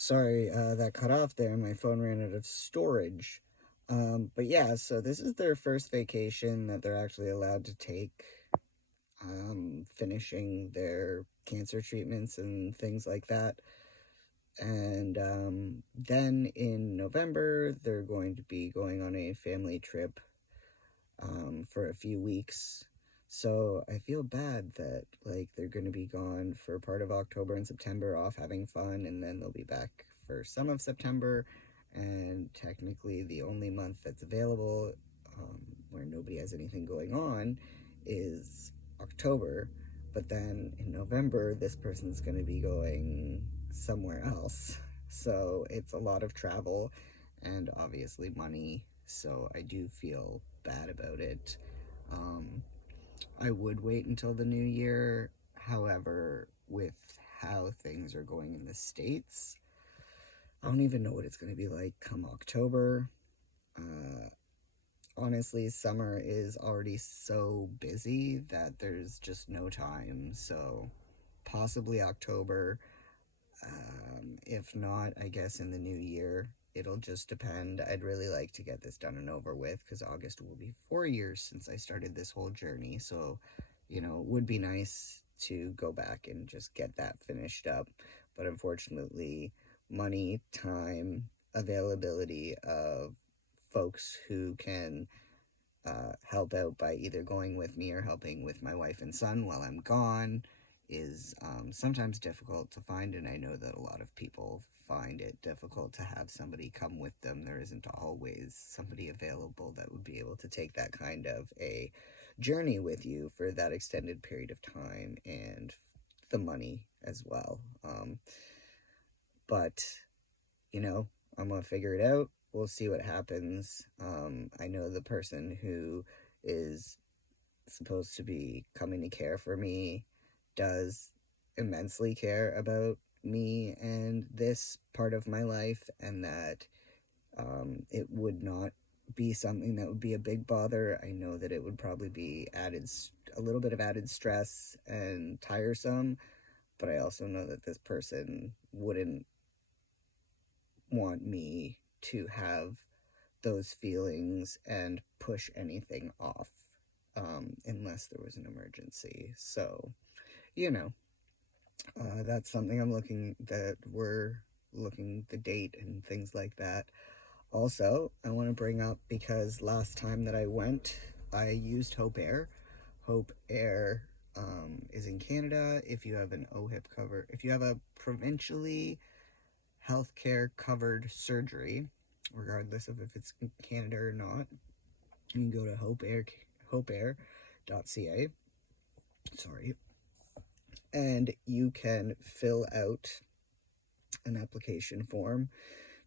Sorry, that cut off there. My phone ran out of storage. But yeah, so this is their first vacation that they're actually allowed to take, finishing their cancer treatments and things like that. And then in November, they're going to be going on a family trip for a few weeks. So I feel bad that like they're going to be gone for part of October and September off having fun, and then they'll be back for some of September. And technically, the only month that's available where nobody has anything going on is October. But then in November, this person's going to be going somewhere else. So it's a lot of travel and obviously money. So I do feel bad about it. Um, I would wait until the new year. However, with how things are going in the States, I don't even know what it's going to be like come October. Uh, Honestly, summer is already so busy that there's just no time. So, possibly October. If not, I guess in the new year. It'll just depend. I'd really like to get this done and over with because August will be 4 years since I started this whole journey. So, it would be nice to go back and just get that finished up. But unfortunately, money, time, availability of folks who can help out by either going with me or helping with my wife and son while I'm gone is sometimes difficult to find, and I know that a lot of people find it difficult to have somebody come with them. There isn't always somebody available that would be able to take that kind of a journey with you for that extended period of time, and the money as well. But I'm gonna figure it out. We'll see what happens. I know the person who is supposed to be coming to care for me does immensely care about me and this part of my life, and that it would not be something that would be a big bother. I know that it would probably be a little bit of added stress and tiresome, but I also know that this person wouldn't want me to have those feelings and push anything off unless there was an emergency. So, you know, that's something we're looking the date and things like that. Also, I want to bring up because last time that I went, I used Hope Air. Hope Air is in Canada. If you have an OHIP cover, if you have a provincially healthcare covered surgery, regardless of if it's in Canada or not, you can go to hopeair.ca. Sorry. And you can fill out an application form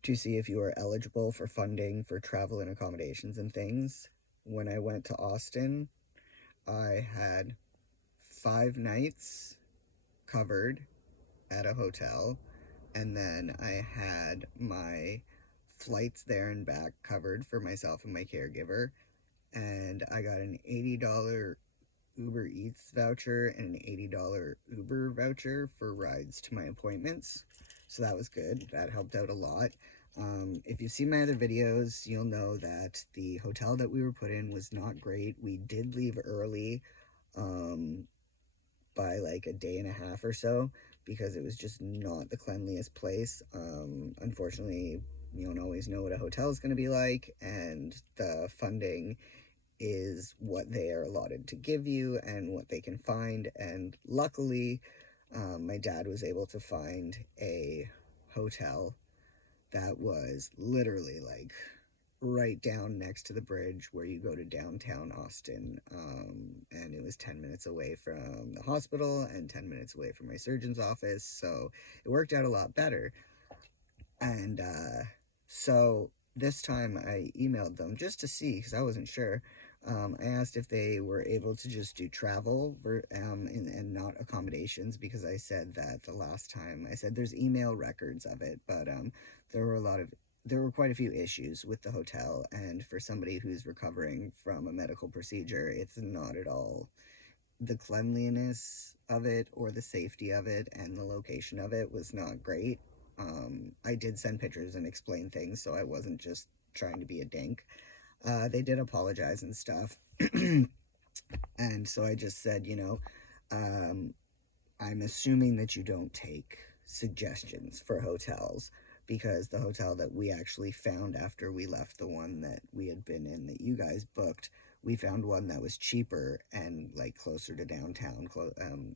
to see if you are eligible for funding for travel and accommodations and things. When I went to Austin, I had 5 nights covered at a hotel, and then I had my flights there and back covered for myself and my caregiver, and I got an $80 Uber Eats voucher and an $80 Uber voucher for rides to my appointments. So that was good. That helped out a lot. If you've seen my other videos, you'll know that the hotel that we were put in was not great. We did leave early by like a day and a half or so because it was just not the cleanliest place. Unfortunately, you don't always know what a hotel is going to be like, and the funding is what they are allotted to give you and what they can find. And luckily, my dad was able to find a hotel that was literally like right down next to the bridge where you go to downtown Austin. And it was 10 minutes away from the hospital and 10 minutes away from my surgeon's office. So it worked out a lot better. And so this time I emailed them just to see because I wasn't sure. I asked if they were able to just do travel and not accommodations, because I said that the last time I said there's email records of it, but there were quite a few issues with the hotel, and for somebody who's recovering from a medical procedure, it's not at all the cleanliness of it or the safety of it, and the location of it was not great. I did send pictures and explain things, so I wasn't just trying to be a dink. They did apologize and stuff. And so I just said, um, I'm assuming that you don't take suggestions for hotels, because the hotel that we actually found after we left the one that we had been in that you guys booked, we found one that was cheaper and like closer to downtown,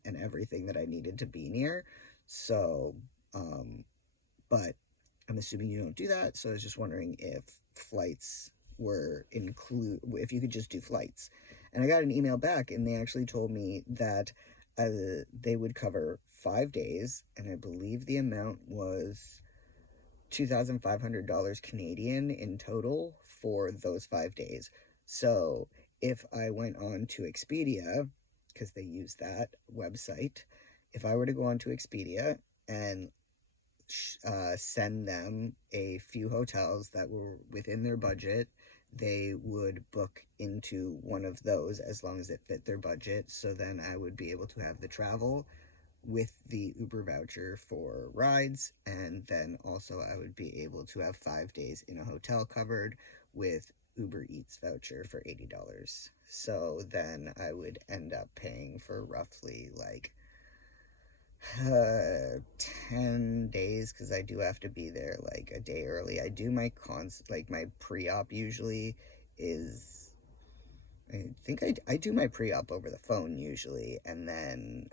and everything that I needed to be near. So, but I'm assuming you don't do that. So I was just wondering if flights were if you could just do flights. And I got an email back, and they actually told me that they would cover 5 days, and I believe the amount was $2,500 Canadian in total for those 5 days. So if I went on to Expedia, because they use that website, if I were to go on to Expedia and send them a few hotels that were within their budget, they would book into one of those as long as it fit their budget. So then I would be able to have the travel with the Uber voucher for rides, and then also I would be able to have 5 days in a hotel covered with Uber Eats voucher for $80. So then I would end up paying for roughly like 10 days, because I do have to be there like a day early. I do my my pre-op usually is, I think I do my pre-op over the phone usually, and then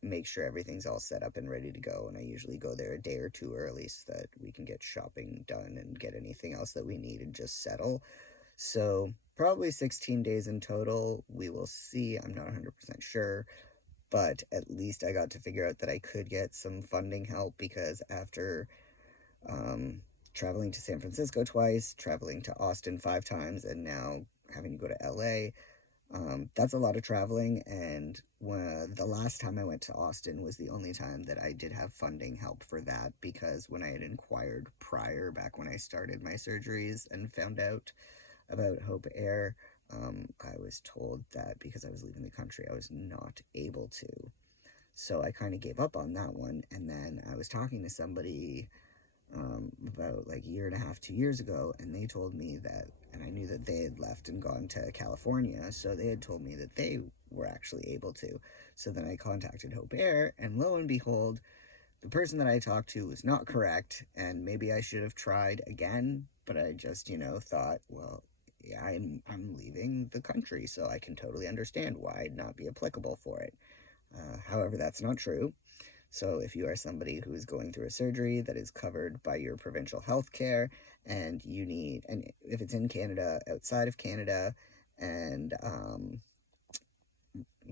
make sure everything's all set up and ready to go. And I usually go there a day or two early so that we can get shopping done and get anything else that we need and just settle. So probably 16 days in total. We will see. I'm not 100% sure. But at least I got to figure out that I could get some funding help, because after traveling to San Francisco twice, traveling to Austin 5 times, and now having to go to LA, that's a lot of traveling. And the last time I went to Austin was the only time that I did have funding help for that, because when I had inquired prior, back when I started my surgeries and found out about Hope Air, I was told that because I was leaving the country, I was not able to. So I kind of gave up on that one. And then I was talking to somebody about like a year and a half, 2 years ago, and they told me that, and I knew that they had left and gone to California, so they had told me that they were actually able to. So then I contacted Hope Air, and lo and behold, the person that I talked to was not correct, and maybe I should have tried again, but I just, thought, well, yeah, I'm leaving the country, so I can totally understand why I'd not be applicable for it. However, that's not true. So if you are somebody who is going through a surgery that is covered by your provincial health care, and if it's in Canada, outside of Canada, and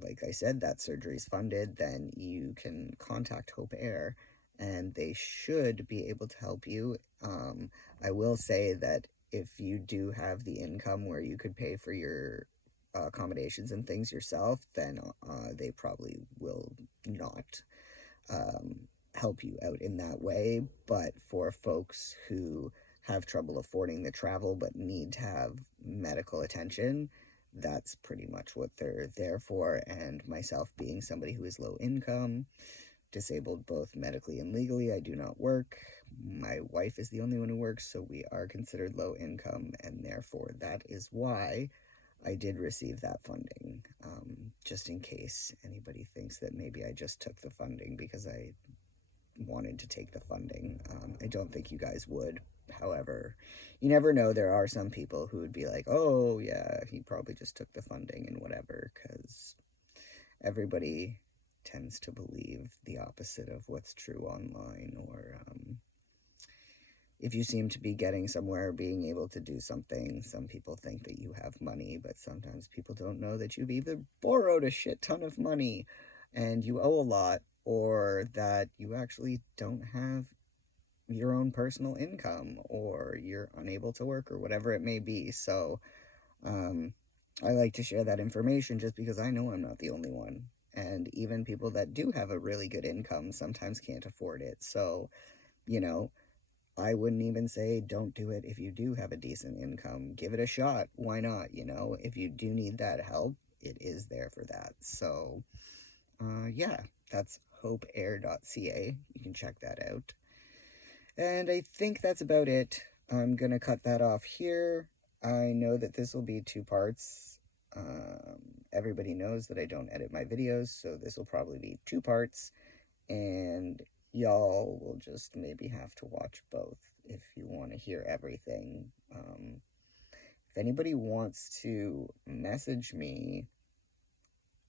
like I said, that surgery is funded, then you can contact Hope Air, and they should be able to help you. I will say that if you do have the income where you could pay for your accommodations and things yourself, then they probably will not help you out in that way. But for folks who have trouble affording the travel but need to have medical attention, that's pretty much what they're there for. And myself being somebody who is low income, disabled both medically and legally, I do not work. My wife is the only one who works, so we are considered low income, and therefore that is why I did receive that funding, just in case anybody thinks that maybe I just took the funding because I wanted to take the funding. I don't think you guys would. However, you never know. There are some people who would be like, oh, yeah, he probably just took the funding and whatever, because everybody tends to believe the opposite of what's true online, or if you seem to be getting somewhere, being able to do something, some people think that you have money, but sometimes people don't know that you've either borrowed a shit ton of money and you owe a lot, or that you actually don't have your own personal income, or you're unable to work, or whatever it may be. So I like to share that information just because I know I'm not the only one. And even people that do have a really good income sometimes can't afford it. So, I wouldn't even say don't do it if you do have a decent income. Give it a shot. Why not? If you do need that help, it is there for that. So, yeah, that's hopeair.ca. You can check that out. And I think that's about it. I'm going to cut that off here. I know that this will be 2 parts. Everybody knows that I don't edit my videos, so this will probably be 2 parts. And y'all will just maybe have to watch both if you want to hear everything. If anybody wants to message me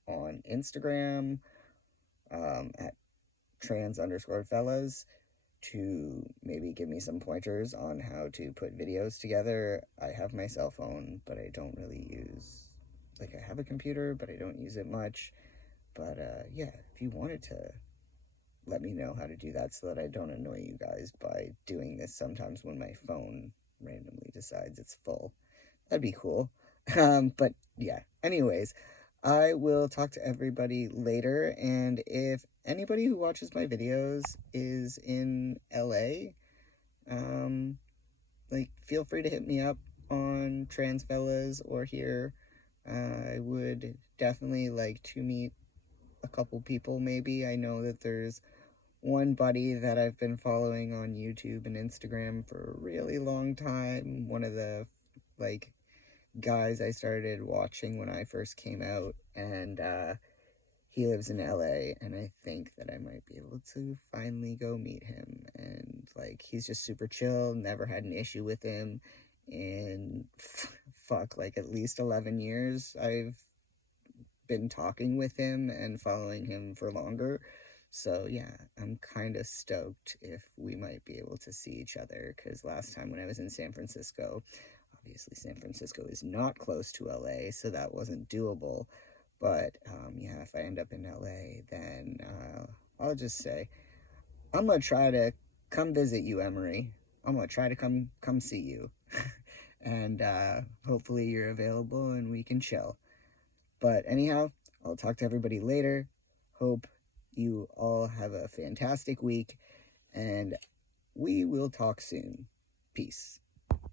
on Instagram at trans_fellas to maybe give me some pointers on how to put videos together. I have my cell phone, but I don't really use, like, I have a computer, but I don't use it much. But yeah, if you wanted to let me know how to do that so that I don't annoy you guys by doing this sometimes when my phone randomly decides it's full, that'd be cool. But yeah, anyways, I will talk to everybody later, and if anybody who watches my videos is in LA, like, feel free to hit me up on Trans Fellas or here. I would definitely like to meet a couple people, maybe. I know that there's one buddy that I've been following on YouTube and Instagram for a really long time. One of the, like, guys I started watching when I first came out, and he lives in LA, and I think that I might be able to finally go meet him. And, like, he's just super chill, never had an issue with him, and fuck, like, at least 11 years I've been talking with him and following him for longer. So yeah, I'm kind of stoked if we might be able to see each other, because last time when I was in San Francisco, obviously San Francisco is not close to LA, so that wasn't doable. But yeah, if I end up in LA, then I'll just say I'm gonna try to come visit you, Emery. I'm gonna try to come see you, and hopefully you're available and we can chill. But anyhow, I'll talk to everybody later. Hope you all have a fantastic week, and we will talk soon. Peace.